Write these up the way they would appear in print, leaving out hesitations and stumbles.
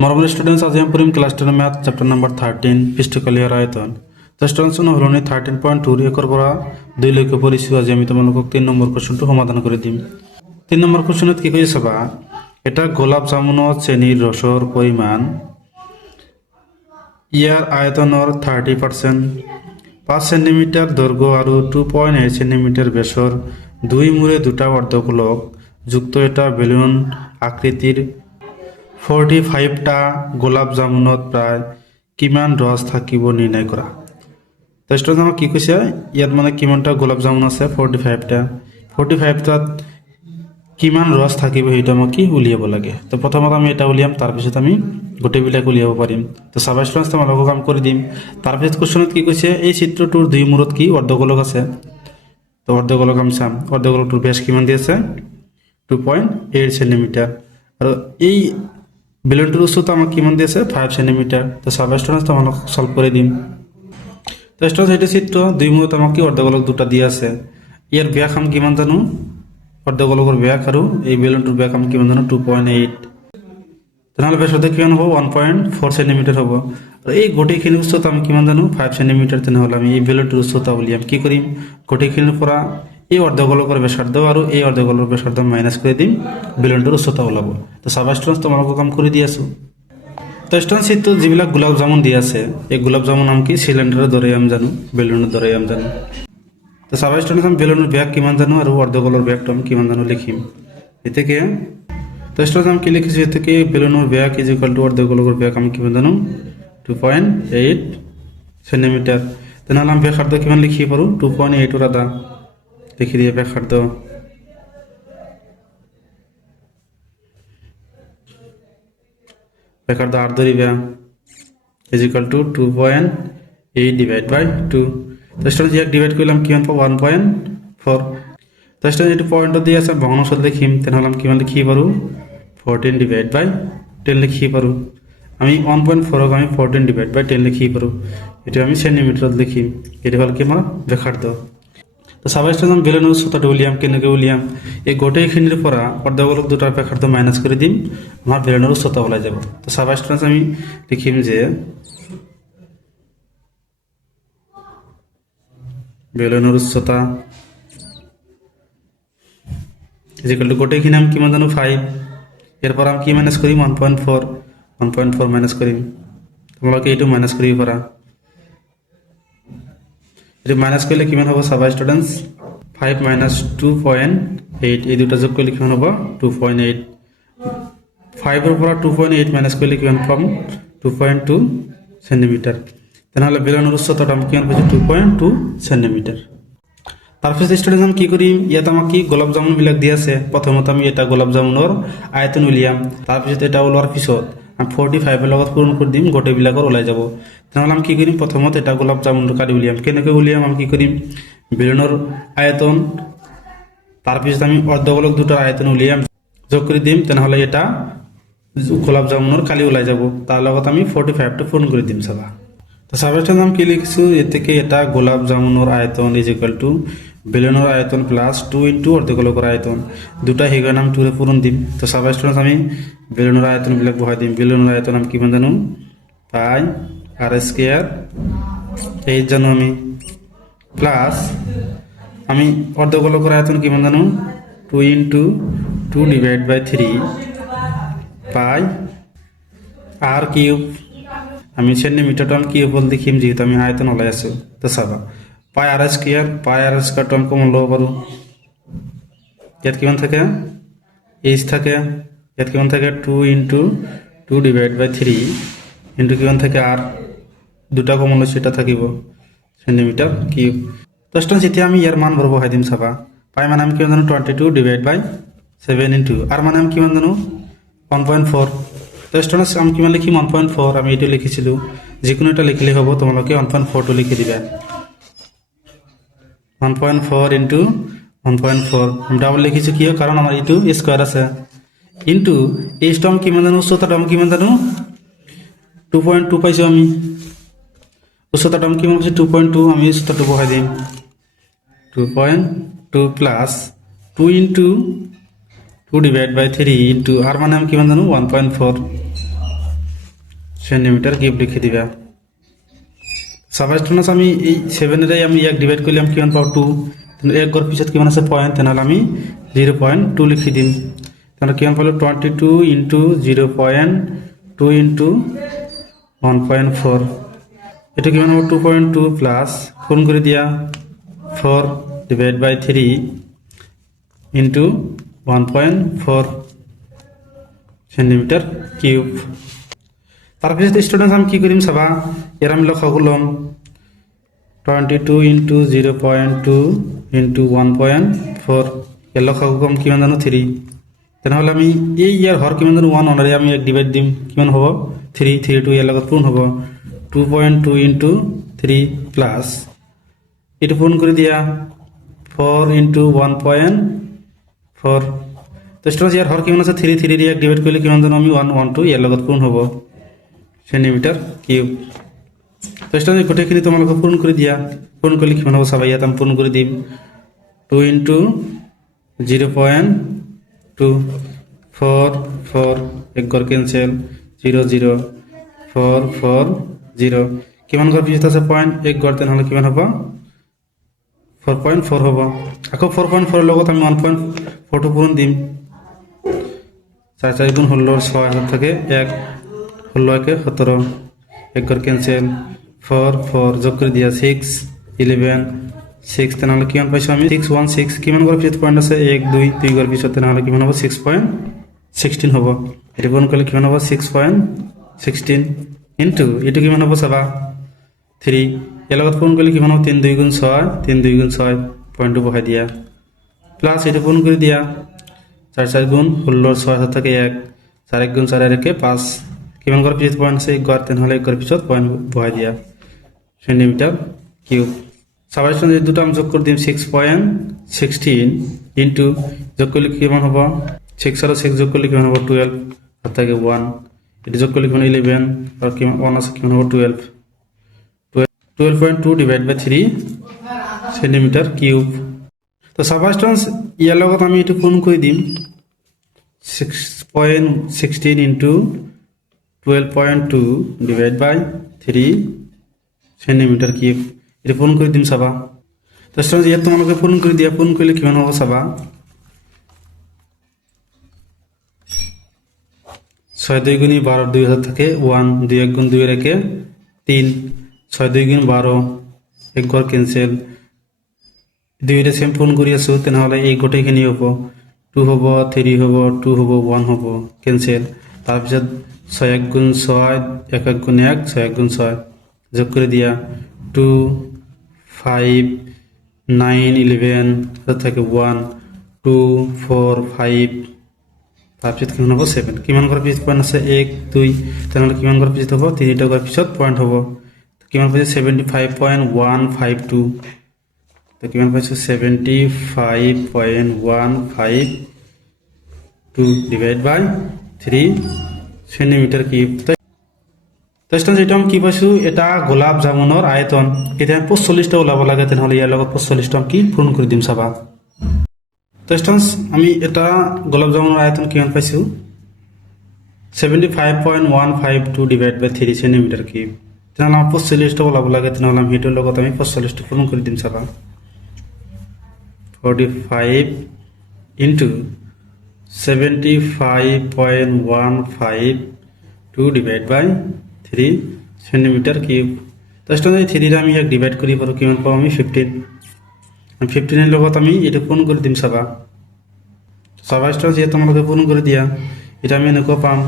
Marvel students, आज हम पूरी क्लास 10 मैथ चैप्टर नंबर 13 পিষ্টকালীয় আয়তন তো স্টুডেন্টস হলনি 13.2 একর পৰা 2 লক্ষ্য পৰিছো আজি আমি তোমালোকক 3 নম্বৰ কোশ্চনটো সমাধান কৰি দিম 3 নম্বৰ কোশ্চনত কি কৈছে চাবা এটা গোলাপ জামুনৰ চেনিৰ ৰসৰ পৰিমাণ ইয়াৰ আয়তনৰ 30% 5 সেন্টিমিটাৰ দৈৰ্ঘ্য আৰু 2.8 সেন্টিমিটাৰ ব্যাসৰ দুই মূৰে দুটা অৰ্ধগোলক যুক্ত এটা বেলুন আকৃতিৰ 45টা গোলাপ জামুনত প্ৰায় কিমান ৰস থাকিব নিৰ্ণয় কৰা তো স্টুডেন্ট আমাক কি কৈছে ইয়াত মানে কিমানটা গোলাপ জামুন আছে 45টাত কিমান ৰস থাকিব সেইটো আমাক কি উলিয়াব লাগে তো প্ৰথমত আমি এটা উলিয়াম তাৰ পিছত আমি গোটেইবিলাক উলিয়াব পাৰিম তো সাবা স্টুডেন্টস তোমালোকক কাম কৰি দিম তাৰ পিছত কোশ্চনত কি কৈছে এই চিত্ৰটোৰ দুই মূৰত কি অৰ্ধগোলক আছে তো অৰ্ধগোলক আমি চাম অৰ্ধগোলকটোৰ ব্যাস কিমান দি আছে 2.8 সেন্টিমিটাৰ আৰু এই বেলুনটোৰ উচ্চতা আমাক কিমান দি আছে 5 সেন্টিমিটাৰ তো সাবা স্টুডেন্টস তোমালোক সলভ কৰি দিম তো স্টুডেন্টস এটা চিত্ৰ দুই মূৰত আমাক কি অৰ্ধগোলক দুটা দি আছে ইয়াৰ ব্যাস আমি কিমান জানো অৰ্ধগোলকৰ ব্যাস আৰু এই বেলুনটোৰ ব্যাস আমি কিমান জানো 2.8 তেনেহলে ব্যাসাৰ্ধ কিমান হ'ব 1.4 সেন্টিমিটাৰ হ'ব আৰু এই গোটেইখিনি উচ্চতা আমি কিমান জানো 5 সেন্টিমিটাৰ তেনেহলে আমি এই বেলুনটোৰ উচ্চতা উলিয়াম কি কৰিম গোটেইখিনিৰ পৰা এই অৰ্ধগোলকৰ ব্যাসাৰ্ধ আৰু এই অৰ্ধগোলকৰ ব্যাসাৰ্ধ মাইনাস কৰি দিম বেলুনটোৰ উচ্চতা ওলাব তো সাবা স্টুডেন্টস তোমালোকক কাম কৰি দি আছো তো স্টুডেন্টস চিত্ৰত যিবিলাক গোলাপ জামুন দি আছে এই গোলাপ জামুন নাম কি সিলিন্ডাৰৰ দৰে আমি জানো বেলুনৰ দৰে আমি জানো তো সাবা স্টুডেন্টস আমি বেলুনৰ ব্যাস কিমান জানো আৰু অৰ্ধগোলৰ ব্যাসটো আমি কিমান জানো লিখিম এতেকে তো স্টুডেন্টস আমি কি লিখিছো এতেকে বেলুনৰ ব্যাস ইজ ইকুয়াল টু অৰ্ধগোলকৰ ব্যাস আমি কিমান জানো 2.8 সেন্টিমিটাৰ তেনেহলে আমি ব্যাসাৰ্ধ কিমান লিখিব পাৰো 2.8 ৰ আধা লিখি দিয়ে ব্যাসাৰ্ধ আর ধরিবা ইজ ইকুয়াল টু 2.8 ডিভাইড বাই 2 তো স্টুডেন্টস ইয়াক ডিভাইড করলাম কিমান পাবো 1.4 তো স্টুডেন্টস এটো পয়েন্ট দিয়ে আছে ভগ্নাংশ লিখিম তেনেহলে আমি কিমান লিখি পাৰো 14 ডিভাইড বাই 10 লিখি পাৰো আমি 1.4 ক আমি 14 ডিভাইড বাই 10 লিখি পাৰো এটা আমি সেন্টিমিটাৰত লিখিম এটা হল কি আমাৰ ব্যাসাৰ্ধ তো সাবা স্টুডেন্টস বেলুনৰ উচ্চতাটো উলিয়াম কেনেকৈ উলিয়াম এই গোটেইখিনিৰ পৰা অৰ্ধগোলক দুটাৰ ব্যাসাৰ্ধ মাইনাস কৰি দিম আমাৰ বেলুনৰ উচ্চতা ওলাই যাব তো সাবা স্টুডেন্টস আমি লিখিম যে বেলুনৰ উচ্চতা ইজ ইকুয়াল টু গোটেইখিনি আমি কিমান জানো 5 এরপর আমি কি মাইনাস করিম 1.4 মাইনাস করিম তোমালোকে এইটো মাইনাস কৰিব পাৰা এটা মাইনাস করলে কিমান হ'ব সাবা স্টুডেন্টস 5 মাইনাস 2.8 এই দুটা যোগ করলে কিমান হ'ব 2.8 5 এর পৰা 2.8 মাইনাস কৰলে কিমান পাম 2.2 সেন্টিমিটাৰ তেনেহলে বেলুনৰ উচ্চতাটা আমি কিমান পাইছো 2.2 সেন্টিমিটার তারপর স্টুডেন্টস আমি কি করিম ইয়াত আমাক কি গোলাপ জামুন বিলাক দি আছে প্রথমত আমি এটা গোলাপ জামুনৰ আয়তন উলিয়াম তাৰপিছত এটা ওলোৱাৰ পিছত আমি 45 এৰ লগত পূৰণ কৰি দিম গোটেই বিলাকৰ ওলাই যাব তেনেহলে আমি কি কৰিম প্ৰথমত এটা গোলাপ জামুনৰ কাটি উলিয়াম কেনেকৈ উলিয়াম আমি কি কৰিম বেলুনৰ আয়তন তাৰপিছত আমি অৰ্ধগোলক দুটাৰ আয়তন উলিয়াম যোগ কৰি দিম তেনেহলে এটা গোলাপ জামুনৰ কালি ওলাই যাব তাৰ লগত আমি 45 টো পূৰণ কৰি দিম চাবা তো সাবস্ট্যান্স নাম কি লিখিছো এতেকে এটা গোলাপ জামুনৰ আয়তন ইজ ইকুয়াল টু বেলুনৰ আয়তন প্লাস 2 ইনটু অৰ্ধগোলকৰ আয়তন দুটা হেগৰ নাম 2 ৰে পূৰণ দিম তো সাবস্ট্যান্স আমি বেলুনৰ আয়তন বিলাক বহাই দিম বেলুনৰ আয়তন আমি কিমান জানো পাই r স্কয়াৰ এই জানো আমি প্লাস আমি অৰ্ধগোলকৰ আয়তন কিমান জানো 2 ইনটু 2 ডিভাইড বাই 3 পাই r কিউব আমি সেন্টিমিটারটা আমি কি বল দেখিম যেহেতু আমি আয়তন ওলাই আছো তো চাবা পাই আর স্কয়ার তো আমি কমন লব পাৰো ইয়াত কিমান থাকে h থাকে ইয়াত কিমান থাকে 2 ইনটু 2 ডিভাইড বাই 3 ইনটু কিমান থাকে r দুটা কমন ললে সেটা থাকিব সেন্টিমিটার কিউব তো স্টুডেন্টস এতিয়া আমি ইয়াৰ মান বহাই বহাই দিম চাবা পাই মানে আমি কিমান জানো 22 ডিভাইড বাই 7 ইনটু r মানে আমি কিমান জানো 1.4 তো স্টুডেন্টস আমি কিমান লিখিম 1.4 আমি এটো লিখিছিলো যিকোনো এটা লিখিলে হ'ব তোমালোকে 1.4 টো লিখি দিবা 1.4 ইনটু 1.4 আমি ডাবল লিখিছো কিয় কারণ আমাৰ ইটো স্কয়ার আছে ইনটু এই টো আমি কিমান জানো উচ্চতাটা আমি কিমান জানো 2.2 পাইছো আমি উচ্চতাটা আমি কিমান পাইছো 2.2 আমি উচ্চতাটো বহাই দিম 2.2 প্লাস 2 ইনটু 2 ডিভাইড বাই 3 ইনটু r মানে আমি কিমান জানো 1.4 সেন্টিমিটার কিউব লিখে দিবা। সাবস্টেন্স আমি এই 7 এর আমি এক ডিভাইড করলাম কিমান পাবো 2, এক ঘর পিছত কিমান আছে পয়েন্ট, তাহলে আমি 0.2 লিখি দিম। তাহলে কিমান পালো 22 ইন্টু 0.2 ইন্টু 1.4, এটা কিমান হবে 2.2 প্লাস গুণ করে দিয়া 4 ডিভাইড বাই 3 ইন্টু 1.4 সেন্টিমিটার কিউব। তারপরে স্টুডেন্টস আমি কি করিম চাবা, এর আমি লক্ষ্য করলাম 22 ইন্টু 0.2 ইন্টু 1.4, এর লক্ষ্য করলাম কিমান জানো 3, তেনেহলে আমি এই ইয়ার হর কিমান জানো 1 অনারে আমি এক ডিভাইড দিম কিমান হব 3, 3 2 এর লগত পূরণ হব 2.2 ইন্টু 3 প্লাস এটা পূরণ করে দিয়া 4 ইন্টু 1.4, তো স্টুডেন্টস ইয়ার হর কিমান আছে 3, 3 দিয়ে এক ডিভাইড করলে কিমান জানো আমি 1 1 2 এর লগত পূরণ হব সেন্টিমিটার কিউব। তো স্টুডেন্টস গোটেইখিনি তোমালোকে পূরণ করে দিয়া, পূরণ করলে কিমান হব চাবা, ইয়াত আমি পূরণ করে দিম 2 ইন্টু 0.2 4 4 এক ঘর ক্যান্সেল 0 0 4 4 0, কিমান ঘর পিছত আছে পয়েন্ট এক ঘর, তেনেহলে কিমান হব 4.4 হব। আকৌ 4.4 লগত আমি 1.4 পূরণ দিম, 4 4 গুণ 16 6 হাত থেকে 1 16 একে 17 এক ঘর ক্যান্সেল 4 4 যোগ করে দিয়া 6 11 6, তেনেহলে কিমান পাইছো আমি 616, কিমান ঘর পিছত পয়েন্ট আছে 1 2 2 ঘর পিছত, তেনেহলে কিমান হব 6.16 হব। এটা পূরণ করলে কিমান হব 6.16 ইন্টু এটু কিমান হব চাবা 3, এর লগত পূরণ করলে কিমান হব 3 2 গুণ 6 3 2 গুণ 6 পয়েন্টটো বহাই দিয়া প্লাস এটা পূরণ করে দিয়া 4 4 গুণ 16 6 হাত থেকে 1 4 1 গুণ 4 আর 1 5, কিমান ঘর পিছত পয়েন্ট আছে এক ঘর, তেনেহলে এক ঘর পিছত পয়েন্ট বহাই দিয়া সেন্টিমিটার কিউব। সাবস্টেন্স এই দুটো আমি যোগ করে দিম 6.16 ইন্টু যোগ করলে কিমান হব 6 আর 6 যোগ করলে কিমান হব 12 হাত থেকে 1, এটা যোগ করলে কিমান 11 আর কিমান 1 আছে কিমান হব 12.2 ডিভাইড বাই 3 সেন্টিমিটার কিউব। তো সাবস্টেন্স ইয়ার লগত আমি এটা পূরণ করে দিম 6.16 ইন্টু 12.2 ডিভাইড বাই 3 সেন্টিমিটার কিউব, এটা পূরণ করে দিম চাবা। তো স্টুডেন্টস ইয়াত তোমালোকে পূরণ করে দিয়া, পূরণ করলে কিমান হব চাবা 6 2 গুণ 12 2 হাত থেকে 1 2 1 গুণ 2 এর একে 3 6 2 গুণ 12 এক ঘর ক্যান্সেল 2 এর সেম পূরণ করি আছো, তেনেহলে এই গোটেইখিনি হব 2 হব 3 হব 2 হব 1 হব ক্যান্সেল, তারপিছত 6 1 গুণ 6 1 1 গুণ 1 6 1 গুণ 6 যোগ করে দিয়া 2 5 9 11 থেকে 1 2 4 5, তারপিছত কিমান হব 7, কিমান ঘর পিছত পয়েন্ট আছে 1 2, তেনেহলে কিমান ঘর পিছত হব 3টা ঘর পিছত পয়েন্ট হব, কিমান পাইছে 75.152, তো কিমান পাইছো 75.152 ডিভাইড বাই 3 সেন্টিমিটার কিউব। তো স্টুডেন্টস এটা আমি কি পাইছো, এটা গোলাপ জামুনৰ আয়তন, এতিয়া 45টা ওলাব লাগে, তেনেহলে ইয়াৰ লগত 45টা আমি কি পূৰণ কৰে দিম চাবা। তো স্টুডেন্টস আমি এটা গোলাপ জামুনৰ আয়তন কিমান পাইছো 75.152 ডিভাইড বাই 3 সেন্টিমিটার কিউব, তেনেহলে আমার 45টা ওলাব লাগে, তেনেহলে আমি এটার লগত আমি 45টা পূরণ করে দিম চাবা 45 ইন্টু 75.152 ডিভাইড বাই 3 সেন্টিমিটার কিউব। তো স্টুডেন্টস এই 3 আমি এক ডিভাইড করি পারো কিমান পাবো আমি 15, 15 এর লগত আমি এটা পূরণ করে দিম চাবা। চাবা স্টুডেন্টস যে তোমালোকে পূরণ করে দিয়া এটা আমি এনেকুৱা পাম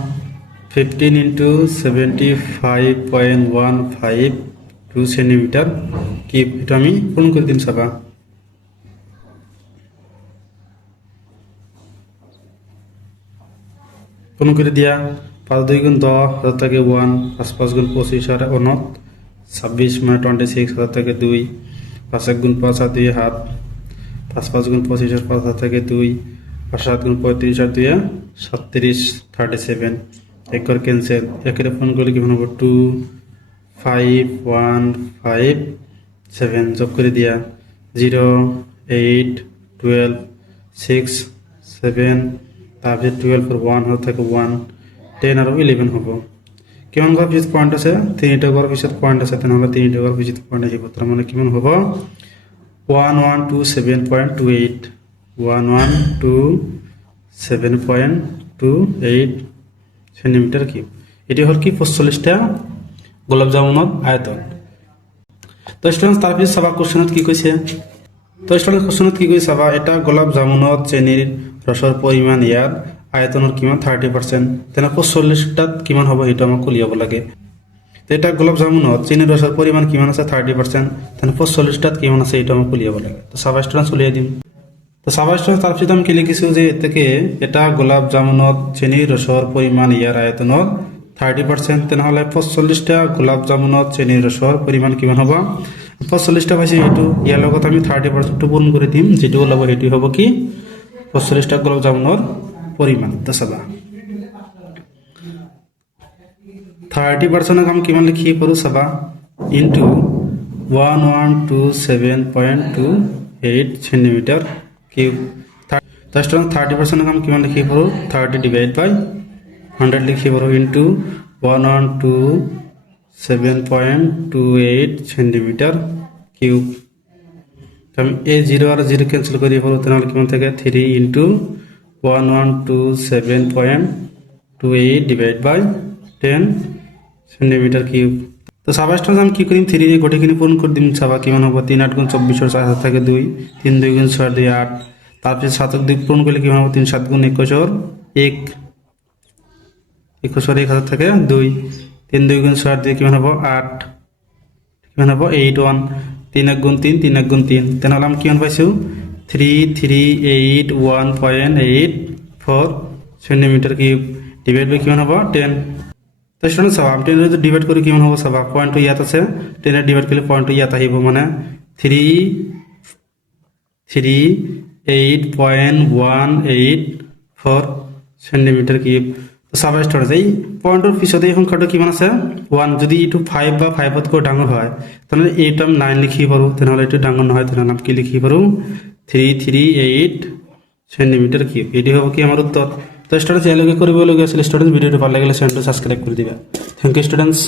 15 ইন্টু 75.152 সেন্টিমিটার কিউব, এটা আমি পূরণ করে দিম চাবা। পূরণ করে দিয়া 5 2 গুণ 10 হাজার থেকে 1 5 5 গুণ 25 আর 26 মানে 26 হাজার থেকে 2 5 1 গুণ 5 আর 2 হাত 5 5 গুণ 25 আর 5 হাজার থেকে 2 5 7 গুণ 35 আর 2 37 37 এক করে ক্যান্সেল, একের ফোন করলে কি হবে 2 5 1 5 7 যোগ করে দিয়া 0 8 12 6 7, তারপরে 12 পর 1 হতে থাকে 1 10 আর 11 হবো, কিমান ঘৰ পিছত পইণ্ট আছে 3টা ঘৰ পিছত পইণ্ট আছে তেনেহ'লে 3টা ঘৰ পিছত পইণ্ট আহিব তাৰ মানে কিমান হ'ব 1127.28 1127.28 সেন্টিমিটাৰ কিউব এটি হল কি 45টা গোলাপ জামুনৰ আয়তন তো স্টুডেন্টস তাৰ পিছত চাবা কোশ্চেনত কি কৈছে তো স্টুডেন্টস কোশ্চেনত কি কৈছে চাবা এটা গোলাপ জামুনত চেনিৰ ৰসৰ পৰিমাণ ইয়াৰ আয়তনৰ কিমান 30% তেনে 45টাত কিমান হ'ব এটা আমাক উলিয়াব লাগে তো এটা গোলাপ জামুনত চেনিৰ ৰসৰ পৰিমাণ কিমান আছে 30% তেনে 45টাত কিমান আছে এটা আমাক উলিয়াব লাগে তো চাবা স্টুডেন্টস উলিয়াই দিম তো চাবা স্টুডেন্টস তাৰ পিছত আমি কি লিখিছো যে এতেকে এটা গোলাপ জামুনত চেনিৰ ৰসৰ পৰিমাণ ইয়াৰ আয়তনৰ 30% তেনেহ'লে 45টা গোলাপ জামুনত চেনিৰ ৰসৰ পৰিমাণ কিমান হ'ব 45টা পাইছে এইটো ইয়াৰ লগত আমি 30% পূৰণ কৰি দিম যেটো ওলাব সেইটো হ'ব কি 45টা গোলাপ জামুনৰ পৰিমাণ তো চাবা 30% আমি কিমান লিখি পাৰো চাবা ইনটু 1127.28 সেন্টিমিটাৰ কিউব তাৰ 30% আমি কিমান লিখি পাৰো 30 ডিভাইড বাই 100 লিখি পাৰো ইনটু 1127.28 সেন্টিমিটাৰ কিউব আমি এ 0 আৰ 0 ক্যান্সেল কৰি পাৰো তেনেহলে কিমান থাকে 3 ইনটু 1127.28 ডিভাইড বাই 10 সেন্টিমিটার কিউব তো চাবা স্টুডেন্টস আমি কি কৰিম 3 ৰে গোটেইখিনি পূৰণ কৰি দিম চাবা কিমান হ'ব 3 8 গুণ 24 4 হাত থাকে 2 3 2 গুণ 6 2 8 তাৰপিছত 7 2 পূৰণ কৰিলে কিমান হ'ব 3 7 গুণ 21 1 21 1 হাত থাকে 2 3 2 গুণ 6 2 কিমান হ'ব 8 কিমান হ'ব 8 1 3 1 গুণ 3 3 1 গুণ 3 তেনেহ'লে আমি কিমান পাইছো 3381.84 সেন্টিমিটার কিউব ডিভাইড বাই কিমান হ'ব 10 তো স্টুডেন্টস চাবা আমি 10 ৰে ডিভাইড কৰি কিমান হ'ব চাবা পইণ্টটো ইয়াত আছে 10 ৰে ডিভাইড কৰিলে পইণ্টটো ইয়াত আহিব মানে 38.184 সেন্টিমিটাৰ কিউব তো চাবা স্টুডেন্টস এই পইণ্টৰ পিছতে এই সংখ্যাটো কিমান আছে 1 যদি ইটো 5 বা 5 তকৈ ডাঙৰ হয় তেনে এইটো আমি 9 লিখি পাৰো তেনেহলে এইটো ডাঙৰ নহয় তেনেহলে আমি কি লিখি পাৰো 338 সেন্টিমিটাৰ কিউব এটি হ'ব কি আমাৰ উত্তৰ তো স্টুডেন্টস ইয়ালৈকে কৰিবলগীয়া আছিল স্টুডেন্টস ভিডিওটো ভাল লাগিলে চেনেলটো সাবস্ক্ৰাইব কৰি দিবা থ্যাংক ইউ স্টুডেন্টস